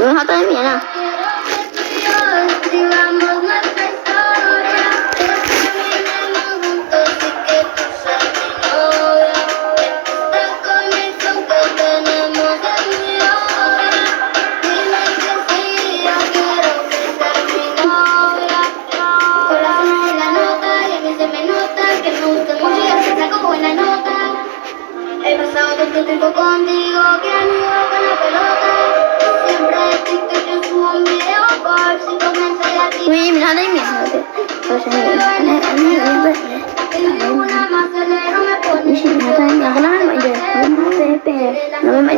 Mejor también, ¿no? He pasado tanto tiempo contigo que amigo con la pelota. Siempre TikTok en su video por si comencé a ti. Uy, mira, no hay miedo. Pues Una más acelero me pone. no me